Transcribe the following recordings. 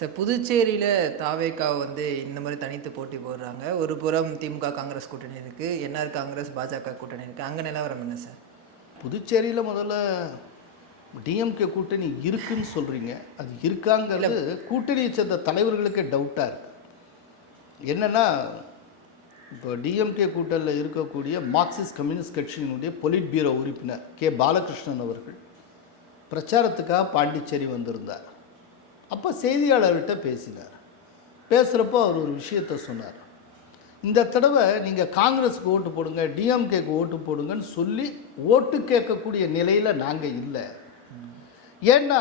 Sir புதுச்சேரியில் தாவேகா இந்த மாதிரி தனித்து போட்டி போடுறாங்க. ஒரு புறம் திமுக காங்கிரஸ் கூட்டணி இருக்குது, என்ஆர் காங்கிரஸ் பாஜக கூட்டணி இருக்குது. அங்கே நிலவரம் என்ன சார்? புதுச்சேரியில் முதல்ல டிஎம்கே கூட்டணி இருக்குன்னு சொல்கிறீங்க. அது இருக்காங்கிறது கூட்டணியை சேர்ந்த தலைவர்களுக்கே டவுட்டாக இருக்குது. என்னென்னா, இப்போ டிஎம்கே கூட்டணியில் இருக்கக்கூடிய மார்க்சிஸ்ட் கம்யூனிஸ்ட் கட்சியினுடைய பொலிட் பியூரோ உறுப்பினர் கே பாலகிருஷ்ணன் அவர்கள் பிரச்சாரத்துக்காக பாண்டிச்சேரி வந்திருந்தார். அப்போ செய்தியாளர்கிட்ட பேசினார். பேசுகிறப்போ அவர் ஒரு விஷயத்தை சொன்னார். இந்த தடவை நீங்கள் காங்கிரஸுக்கு ஓட்டு போடுங்க, டிஎம்கேக்கு ஓட்டு போடுங்கன்னு சொல்லி ஓட்டு கேட்கக்கூடிய நிலையில் நாங்கள் இல்லை. ஏன்னா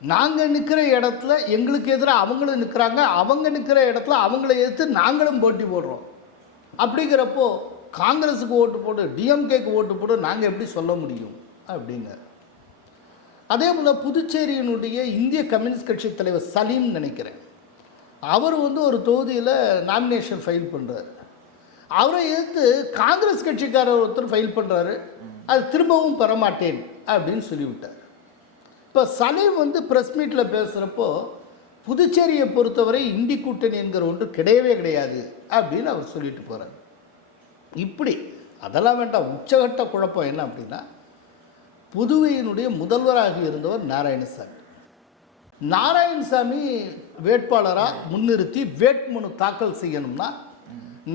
நாங்கள் நிற்கிற இடத்துல எங்களுக்கு எதிராக அவங்களும் நிற்கிறாங்க, அவங்க நிற்கிற இடத்துல அவங்கள எதிர்த்து நாங்களும் போட்டி போடுறோம். அப்படிங்கிறப்போ காங்கிரஸுக்கு ஓட்டு போடு, டிஎம்கேக்கு ஓட்டு போடு நாங்கள் எப்படி சொல்ல முடியும் அப்படிங்க. அதே போல் புதுச்சேரியினுடைய இந்திய கம்யூனிஸ்ட் கட்சி தலைவர் சலீம் நினைக்கிறேன், அவர் ஒரு தொகுதியில் நாமினேஷன் ஃபைல் பண்ணுறாரு. அவரை எதிர்த்து காங்கிரஸ் கட்சிக்காரர் ஒருத்தர் ஃபைல் பண்ணுறாரு. அது திரும்பவும் பெறமாட்டேன் அப்படின்னு சொல்லிவிட்டார். இப்போ சலீம் ப்ரெஸ் மீட்டில் பேசுகிறப்போ புதுச்சேரியை பொறுத்தவரை இந்தி கூட்டணி என்கிற ஒன்று கிடையவே கிடையாது அப்படின்னு அவர் சொல்லிட்டு போகிறார். இப்படி அதெல்லாம் வேண்டாம். உச்சகட்ட குழப்பம் என்ன அப்படின்னா, புதுவையினுடைய முதல்வராக இருந்தவர் நாராயணசாமி. நாராயணசாமி வேட்பாளராக முன்னிறுத்தி வேட்புமனு தாக்கல் செய்யணும்னா,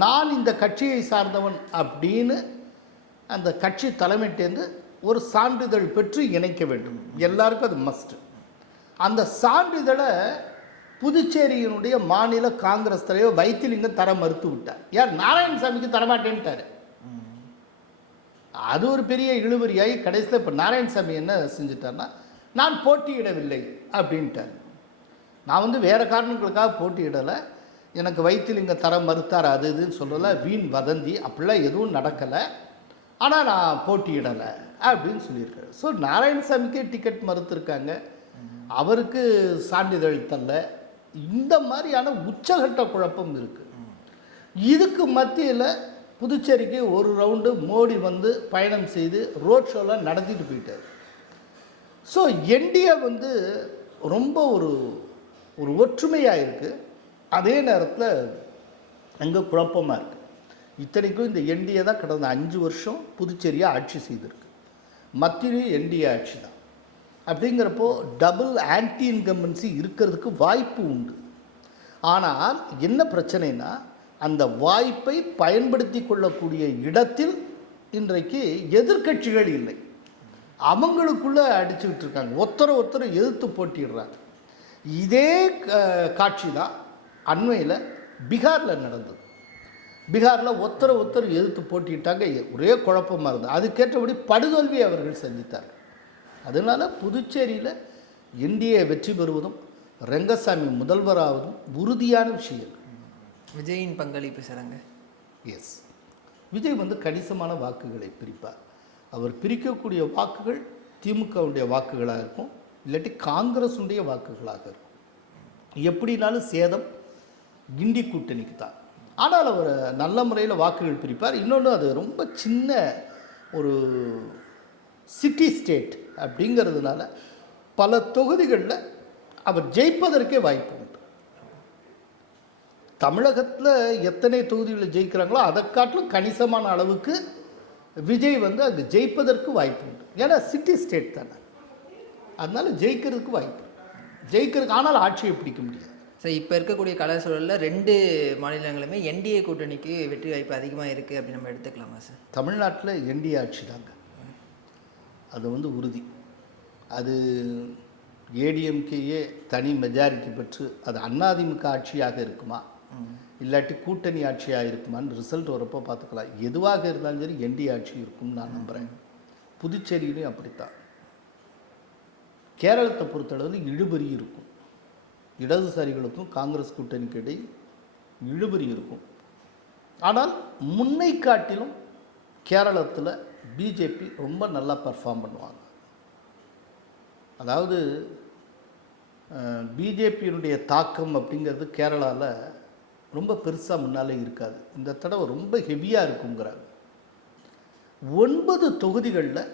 நான் இந்த கட்சியை சார்ந்தவன் அப்படின்னு அந்த கட்சி தலைமையிட்டேருந்து ஒரு சான்றிதழ் பெற்று இணைக்க வேண்டும். எல்லாருக்கும் அது மஸ்ட். அந்த சான்றிதழை புதுச்சேரியினுடைய மாநில காங்கிரஸ் தலைவர் வைத்திலிங்கம் தர மறுத்து விட்டார். யார்? நாராயணசாமிக்கு தரமாட்டேன்ட்டார். அது ஒரு பெரிய இழுபறியாகி கடைசியில் இப்போ நாராயணசாமி என்ன செஞ்சிட்டார்னா, நான் போட்டியிடவில்லை அப்படின்ட்டார். நான் வேறு காரணங்களுக்காக போட்டியிடலை, எனக்கு வைத்திலிங்க தர மறுத்தார், அது இதுன்னு சொல்லலை, வீண் வதந்தி, அப்படிலாம் எதுவும் நடக்கலை, ஆனால் நான் போட்டியிடலை அப்படின்னு சொல்லியிருக்காரு. ஸோ நாராயணசாமிக்கே டிக்கெட் மறுத்துருக்காங்க, அவருக்கு சான்றிதழ் தரல. இந்த மாதிரியான உச்சகட்ட குழப்பம் இருக்குது. இதுக்கு மத்தியில் புதுச்சேரிக்கு ஒரு ரவுண்டு மோடி பயணம் செய்து ரோட் ஷோலாம் நடத்திட்டு போயிட்டார். ஸோ என்டிஏ ரொம்ப ஒரு ஒற்றுமையாக இருக்குது. அதே நேரத்தில் அங்கே குழப்பமாக இருக்குது. இத்தனைக்கும் இந்த என்டிஏ தான் கடந்த 5 வருஷம் புதுச்சேரியை ஆட்சி செய்திருக்கு. மத்தியிலும் என்டிஏ ஆட்சி தான். அப்படிங்கிறப்போ டபுள் ஆன்டி இன்கம்பன்சி இருக்கிறதுக்கு வாய்ப்பு உண்டு. ஆனால் என்ன பிரச்சனைனா, அந்த வாய்ப்பை பயன்படுத்தி கொள்ளக்கூடிய இடத்தில் இன்றைக்கு எதிர்கட்சிகள் இல்லை. அவங்களுக்குள்ளே அடிச்சுக்கிட்டு இருக்காங்க, ஒருத்தரை எதிர்த்து போட்டிடுறாங்க. இதே காட்சி தான் அண்மையில் பீகாரில் நடந்தது. பீகாரில் ஒருத்தர் எதிர்த்து போட்டிட்டாங்க. ஒரே குழப்பமாக இருந்தது. அதுக்கேற்றபடி படுதோல்வி அவர்கள் சந்தித்தார். அதனால் புதுச்சேரியில் என்டிஏ வெற்றி பெறுவதும் ரெங்கசாமி முதல்வராவதும் உறுதியான விஷயம். விஜயின் பங்களிப்பு சார்ங்க. எஸ், விஜய் கணிசமான வாக்குகளை பிரிப்பார். அவர் பிரிக்கக்கூடிய வாக்குகள் திமுகவுடைய வாக்குகளாக இருக்கும், இல்லாட்டி காங்கிரஸுடைய வாக்குகளாக இருக்கும். எப்படினாலும் சேதம் கிண்டி கூட்டணிக்கு தான். ஆனால் அவர் நல்ல முறையில் வாக்குகள் பிரிப்பார். இன்னொன்று, அது ரொம்ப சின்ன ஒரு சிட்டி ஸ்டேட் அப்படிங்கிறதுனால பல தொகுதிகளில் அவர் ஜெயிப்பதற்கே வாய்ப்பு உண்டு. தமிழகத்தில் எத்தனை தொகுதிகளில் ஜெயிக்கிறாங்களோ அதை காட்டிலும் கணிசமான அளவுக்கு விஜய் அங்கே ஜெயிப்பதற்கு வாய்ப்பு உண்டு. ஏன்னா சிட்டி ஸ்டேட் தானே, அதனால் ஜெயிக்கிறதுக்கு வாய்ப்பு ஜெயிக்கிறதுக்கு. ஆனால் ஆட்சியை பிடிக்க முடியாது. சார், இப்போ இருக்கக்கூடிய கல சூழலில் 2 மாநிலங்களுமே என்டிஏ கூட்டணிக்கு வெற்றி வாய்ப்பு அதிகமாக இருக்குது அப்படின்னு நம்ம எடுத்துக்கலாமா சார்? தமிழ்நாட்டில் என்டிஏ ஆட்சி தாங்க, அது உறுதி. அது ஏடிஎம்கேயே தனி மெஜாரிட்டி பெற்று அது அதிமுக ஆட்சியாக இருக்குமா இல்லாட்டி கூட்டணி ஆட்சியாக இருக்குமான்னு ரிசல்ட் வரப்போ பார்த்துக்கலாம். எதுவாக இருந்தாலும் சரி என்டிஏ ஆட்சி இருக்கும்னு நான் நம்புகிறேன். புதுச்சேரியிலையும் அப்படித்தான். கேரளத்தை பொறுத்தளவில் இழுபறி இருக்கும். இடதுசாரிகளுக்கும் காங்கிரஸ் கூட்டணிக்கு இடையே இழுபறி இருக்கும். ஆனால் முன்னை காட்டிலும் கேரளத்தில் பிஜேபி ரொம்ப நல்லா பர்ஃபார்ம் பண்ணுவாங்க. அதாவது பிஜேபியினுடைய தாக்கம் அப்படிங்கிறது கேரளாவில் ரொம்ப பெருசாக முன்னாலே இருக்காது. இந்த தடவை ரொம்ப ஹெவியாக இருக்குங்கிறாங்க. 9 தொகுதிகளில்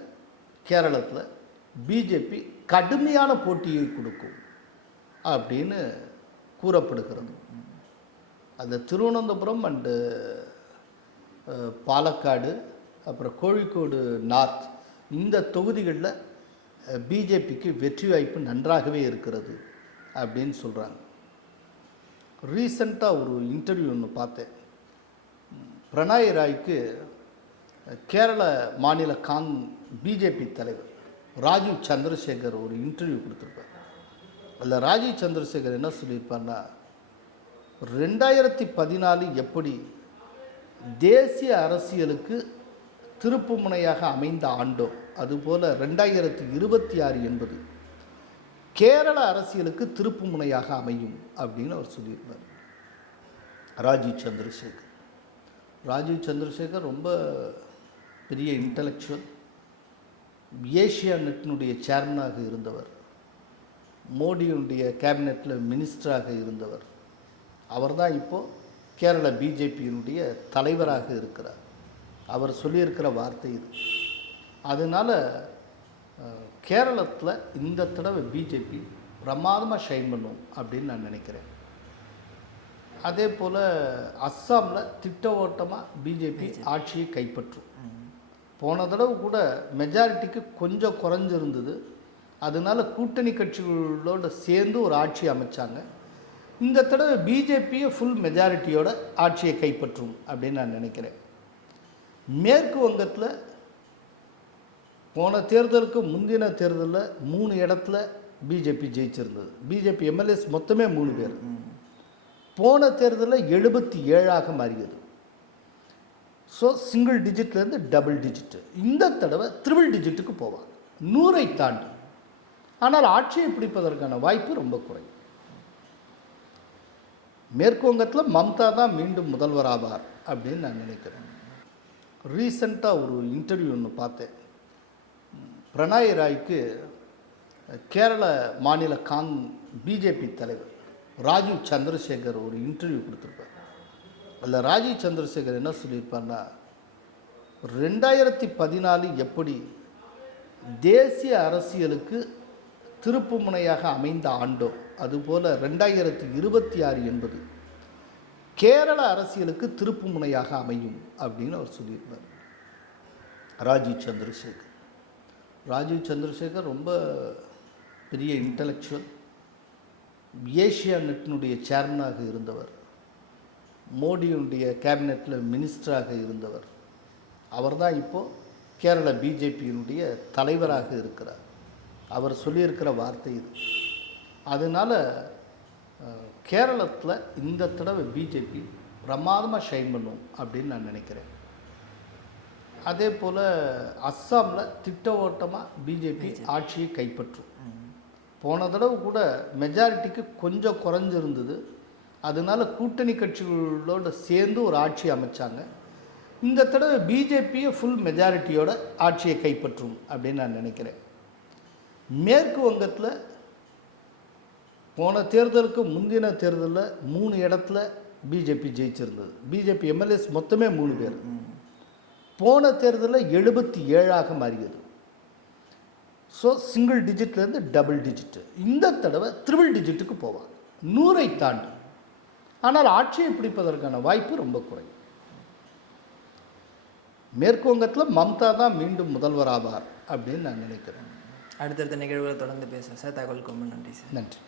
கேரளத்தில் பிஜேபி கடுமையான போட்டியை கொடுக்கும் அப்படின்னு கூறப்படுகிறது. அந்த திருவனந்தபுரம் அண்டு பாலக்காடு, அப்புறம் கோழிக்கோடு நார்த், இந்த தொகுதிகளில் பிஜேபிக்கு வெற்றி வாய்ப்பு நன்றாகவே இருக்கிறது அப்படின்னு சொல்கிறாங்க. ரீசண்டாக ஒரு இன்டர்வியூ ஒன்று பார்த்தேன். பிரணாய் ராய்க்கு கேரள மாநில பிஜேபி தலைவர் ராஜீவ் சந்திரசேகர் ஒரு இன்டர்வியூ கொடுத்துருப்பார். அதில் ராஜீவ் சந்திரசேகர் என்ன சொல்லியிருப்பார்னா, 2014 எப்படி தேசிய அரசியலுக்கு திருப்பு முனையாக அமைந்த ஆண்டோ, அதுபோல் 2026 என்பது கேரள அரசியலுக்கு திருப்பு முனையாக அமையும் அப்படின்னு அவர் சொல்லியிருப்பார். ராஜீவ் சந்திரசேகர் ரொம்ப பெரிய இன்டலெக்சுவல், ஏஷியா நெட்டினுடைய சேர்மனாக இருந்தவர், மோடியுடைய கேபினெட்டில் மினிஸ்டராக இருந்தவர். அவர் தான் இப்போது கேரள பிஜேபியினுடைய தலைவராக இருக்கிறார். அவர் சொல்லியிருக்கிற வார்த்தை இது. அதனால் கேரளத்தில் இந்த தடவை பிஜேபி பிரமாதமாக ஷைன் பண்ணும் அப்படின்னு நான் நினைக்கிறேன். அதே போல் அஸ்ஸாமில் திட்டவட்டமாக பிஜேபி ஆட்சியை கைப்பற்றும். போன தடவை கூட மெஜாரிட்டிக்கு கொஞ்சம் குறைஞ்சிருந்தது. அதனால் கூட்டணி கட்சிகளோடு சேர்ந்து ஒரு ஆட்சி அமைச்சாங்க. இந்த தடவை பிஜேபியை ஃபுல் மெஜாரிட்டியோட ஆட்சியை கைப்பற்றும் அப்படின்னு நான் நினைக்கிறேன். மேற்கு வங்கத்தில் போன தேர்தலுக்கு முந்தின தேர்தலில் 3 இடத்துல பிஜேபி ஜெயிச்சிருந்தது. பிஜேபி எம்எல்ஏஸ் மொத்தமே 3 பேர். போன தேர்தலில் 77ஆக மாறியது. ஸோ சிங்கிள் டிஜிட்லேருந்து டபுள் டிஜிட்டு. இந்த தடவை ட்ரிபிள் டிஜிட்டுக்கு போவாங்க, 100ஐ தாண்டி. ஆனால் ஆட்சியை பிடிப்பதற்கான வாய்ப்பு ரொம்ப குறையும். மேற்கு வங்கத்தில் மம்தா தான் மீண்டும் முதல்வர் ஆவார் அப்படின்னு நான் நினைக்கிறேன். ரீசண்டாக ஒரு இன்டர்வியூ ஒன்று பார்த்தேன். பிரணாய் ராய்க்கு கேரள மாநில பிஜேபி தலைவர் ராஜீவ் சந்திரசேகர் ஒரு இன்டர்வியூ கொடுத்துருப்பார். அதில் ராஜீவ் சந்திரசேகர் என்ன சொல்லியிருப்பார்னா, 2014 எப்படி தேசிய அரசியலுக்கு திருப்பு முனையாக அமைந்த ஆண்டோ, அதுபோல் 2026 என்பது கேரள அரசியலுக்கு திருப்பு முனையாக அமையும் அப்படின்னு அவர் சொல்லியிருப்பார். ராஜீவ் சந்திரசேகர் ரொம்ப பெரிய இன்டலெக்சுவல், ஏஷியா நெட்டினுடைய சேர்மனாக இருந்தவர், மோடியுடைய கேபினெட்டில் மினிஸ்டராக இருந்தவர். அவர் தான் இப்போது கேரள பிஜேபியினுடைய தலைவராக இருக்கிறார். அவர் சொல்லியிருக்கிற வார்த்தை இது. அதனால் கேரளத்தில் இந்த தடவை பிஜேபி பிரமாதமாக ஷைன் பண்ணும் அப்படின்னு நான் நினைக்கிறேன். அதே போல் அஸ்ஸாமில் திட்டவட்டமாக பிஜேபி ஆட்சியை கைப்பற்றும். போன தடவை கூட மெஜாரிட்டிக்கு கொஞ்சம் குறைஞ்சிருந்தது. அதனால் கூட்டணி கட்சிகளோடு சேர்ந்து ஒரு ஆட்சி அமைச்சாங்க. இந்த தடவை பிஜேபியை ஃபுல் மெஜாரிட்டியோட ஆட்சியை கைப்பற்றும் அப்படின்னு நான் நினைக்கிறேன். மேற்கு வங்கத்தில் போன தேர்தலுக்கு முந்தின தேர்தலில் 3 இடத்துல பிஜேபி ஜெயிச்சிருந்தது. பிஜேபி எம்எல்ஏஸ் மொத்தமே 3 பேர். போன தேர்தலில் 77ஆக மாறியது. ஸோ சிங்கிள் டிஜிட்லேருந்து டபுள் டிஜிட்டு. இந்த தடவை ட்ரிபிள் டிஜிட்டுக்கு போவாங்க, 100ஐ தாண்டி. ஆனால் ஆட்சியை பிடிப்பதற்கான வாய்ப்பு ரொம்ப குறையும். மேற்கு வங்கத்தில் மம்தா தான் மீண்டும் முதல்வர் ஆவார் அப்படின்னு நான் நினைக்கிறேன். அடுத்தடுத்த நிகழ்வுகளை தொடர்ந்து பேசுகிறேன் சார். தகவலுக்கு ரொம்ப நன்றி சார். நன்றி.